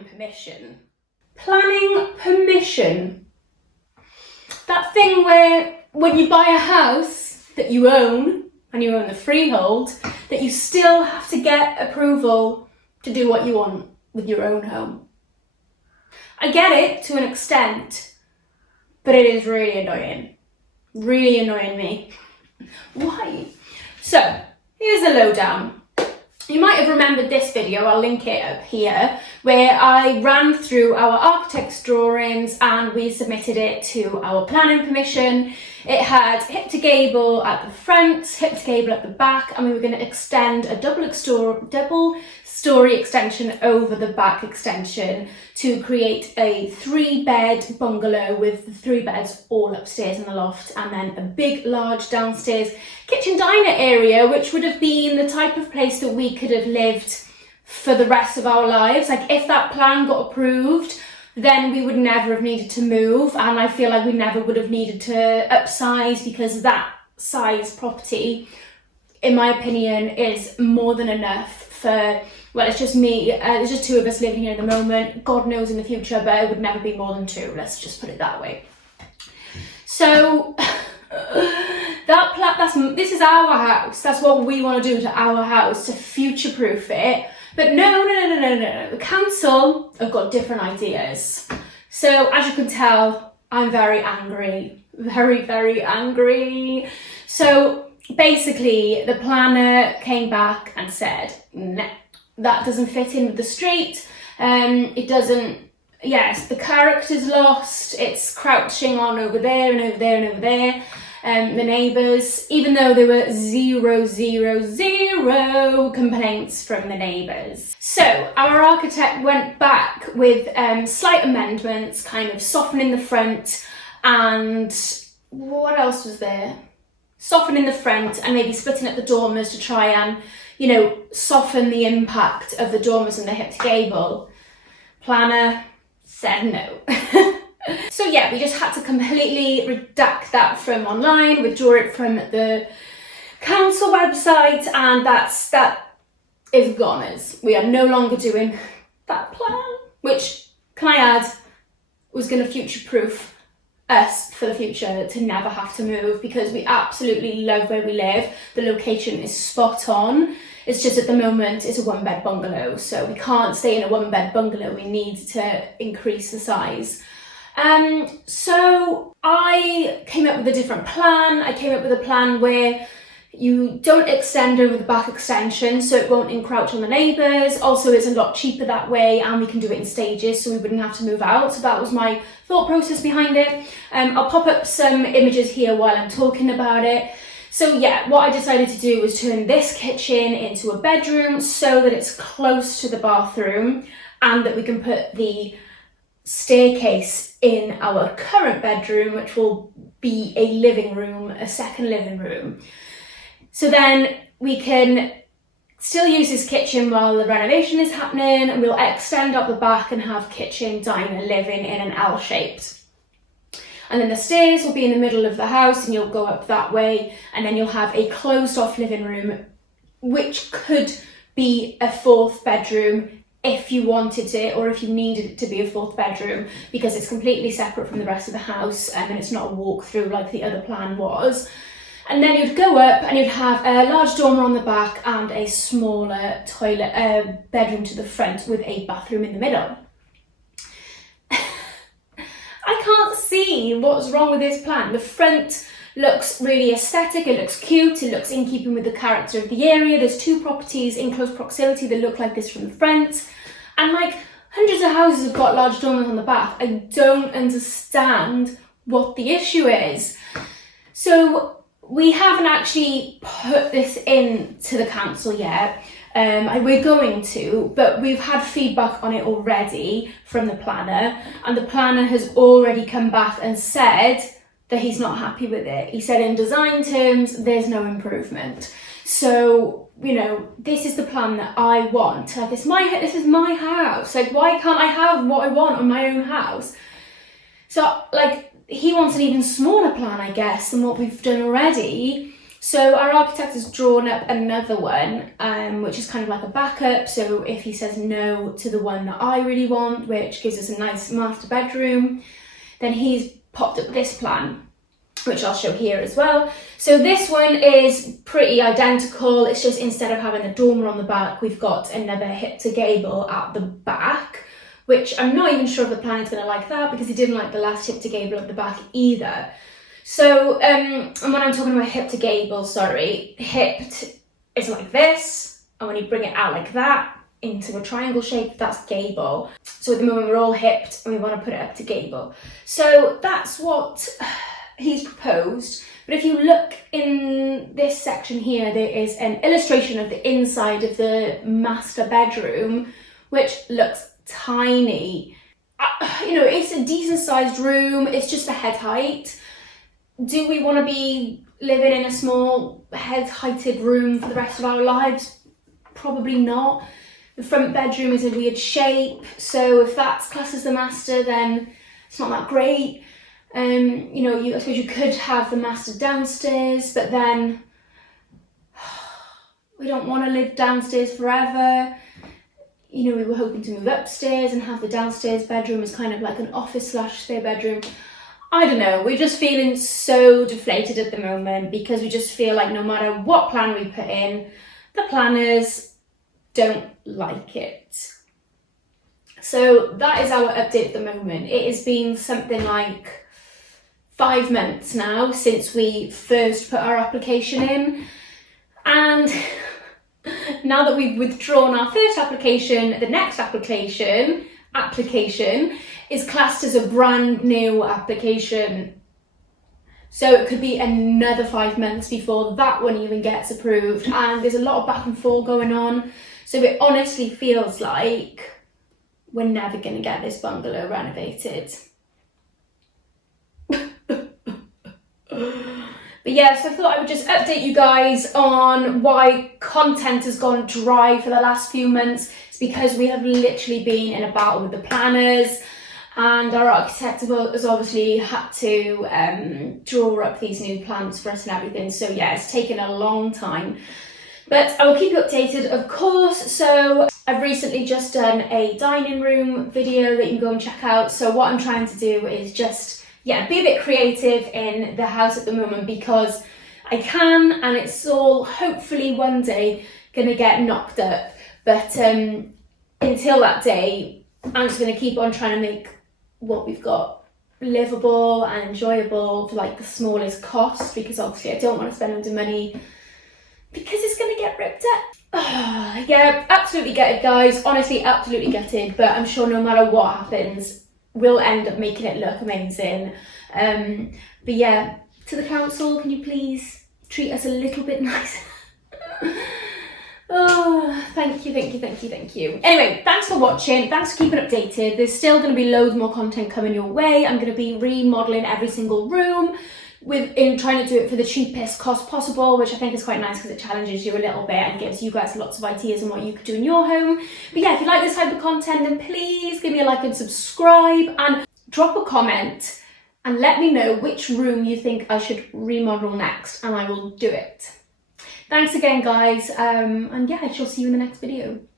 planning permission. Planning permission. That thing where when you buy a house that you own, and you own the freehold, that you still have to get approval to do what you want with your own home. I get it to an extent, but it is really annoying. Really annoying me. Why? So, here's the lowdown. You might have remembered this video, I'll link it up here, where I ran through our architect's drawings and we submitted it to our planning permission. It had hip to gable at the front, hip to gable at the back, and we were going to extend a double story extension over the back extension to create a 3-bed bungalow with the 3 beds all upstairs in the loft, and then a big large downstairs kitchen diner area, which would have been the type of place that we could have lived for the rest of our lives. Like, if that plan got approved, then we would never have needed to move, and I feel like we never would have needed to upsize, because that size property, in my opinion, is more than enough for, well, it's just me, there's just 2 of us living here at the moment. God knows in the future, but it would never be more than 2, let's just put it that way. So this is our house, that's what we want to do to our house, to future-proof it. But no, the council have got different ideas. So as you can tell, I'm very angry, very angry. So basically the planner came back and said, nah, that doesn't fit in with the street. It doesn't, yes, the character's lost, it's crouching on over there and over there and over there. The neighbours, even though there were 0 complaints from the neighbours. So our architect went back with slight amendments, kind of softening the front, and what else was there? Softening the front and maybe splitting up the dormers to try and, you know, soften the impact of the dormers and the hip to gable. Planner said no. So yeah, we just had to completely redact that from online, withdraw it from the council website, and that is goners. We are no longer doing that plan, which, can I add, was going to future-proof us for the future to never have to move, because we absolutely love where we live. The location is spot on. It's just at the moment it's a 1-bed bungalow, so we can't stay in a 1-bed bungalow. We need to increase the size. So I came up with a different plan. I came up with a plan where you don't extend over the back extension, so it won't encroach on the neighbours. Also, it's a lot cheaper that way, and we can do it in stages, so we wouldn't have to move out. So that was my thought process behind it. I'll pop up some images here while I'm talking about it. So yeah, what I decided to do was turn this kitchen into a bedroom so that it's close to the bathroom, and that we can put the staircase in our current bedroom, which will be a living room, a second living room. So then we can still use this kitchen while the renovation is happening, and we'll extend up the back and have kitchen, diner, living in an L shaped. And then the stairs will be in the middle of the house, and you'll go up that way, and then you'll have a closed off living room, which could be a 4th bedroom if you wanted it, or if you needed it to be a 4th bedroom, because it's completely separate from the rest of the house, and it's not a walk-through like the other plan was. And then you'd go up and you'd have a large dormer on the back and a smaller toilet, bedroom to the front with a bathroom in the middle. I can't see what's wrong with this plan. The front looks really aesthetic, it looks cute, it looks in keeping with the character of the area. There's 2 properties in close proximity that look like this from the front, and like hundreds of houses have got large dormers on the back. I don't understand what the issue is. So we haven't actually put this in to the council yet. We're going to, but we've had feedback on it already from the planner, and the planner has already come back and said that he's not happy with it. He said in design terms, there's no improvement. So, you know, this is the plan that I want. Like, this is my house. Like, why can't I have what I want on my own house? So, like, he wants an even smaller plan, I guess, than what we've done already. So our architect has drawn up another one, which is kind of like a backup. So if he says no to the one that I really want, which gives us a nice master bedroom, then he's popped up this plan, which I'll show here as well. So this one is pretty identical. It's just instead of having a dormer on the back, we've got another hip to gable at the back, which I'm not even sure if the planner's going to like that, because he didn't like the last hip to gable at the back either. So, and when I'm talking about hip to gable, sorry, hipped is like this, and when you bring it out like that into a triangle shape, that's gable. So at the moment we're all hipped and we want to put it up to gable. So that's what he's proposed. But if you look in this section here, there is an illustration of the inside of the master bedroom, which looks tiny. You know, it's a decent sized room, it's just the head height. Do we want to be living in a small head-heighted room for the rest of our lives? Probably not. The front bedroom is a weird shape, so if that's classed as the master, then it's not that great. You know, I suppose you could have the master downstairs, but then we don't want to live downstairs forever. You know, we were hoping to move upstairs and have the downstairs bedroom as kind of like an office / spare bedroom. I don't know, we're just feeling so deflated at the moment, because we just feel like no matter what plan we put in, the planners don't like it. So that is our update at the moment. It has been something like 5 months now since we first put our application in, and now that we've withdrawn our first application, the next application is classed as a brand new application. So it could be another 5 months before that one even gets approved, and there's a lot of back and forth going on. So it honestly feels like we're never going to get this bungalow renovated. But yeah, so I thought I would just update you guys on why content has gone dry for the last few months. It's because we have literally been in a battle with the planners, and our architect has obviously had to draw up these new plans for us and everything. So yeah, it's taken a long time. But I will keep you updated, of course. So I've recently just done a dining room video that you can go and check out. So what I'm trying to do is just, yeah, be a bit creative in the house at the moment, because I can, and it's all hopefully one day gonna get knocked up. But until that day, I'm just gonna keep on trying to make what we've got livable and enjoyable for like the smallest cost, because obviously I don't want to spend loads of money because it's gonna get ripped up. Yeah, absolutely gutted, guys. Honestly, absolutely gutted. But I'm sure no matter what happens, we'll end up making it look amazing. But yeah, to the council, can you please treat us a little bit nicer? Oh, thank you. Anyway, thanks for watching. Thanks for keeping updated. There's still going to be loads more content coming your way. I'm going to be remodeling every single room in trying to do it for the cheapest cost possible, which I think is quite nice because it challenges you a little bit and gives you guys lots of ideas on what you could do in your home. But yeah, if you like this type of content, then please give me a like and subscribe, and drop a comment and let me know which room you think I should remodel next, and I will do it. Thanks again, guys, and yeah, I shall see you in the next video.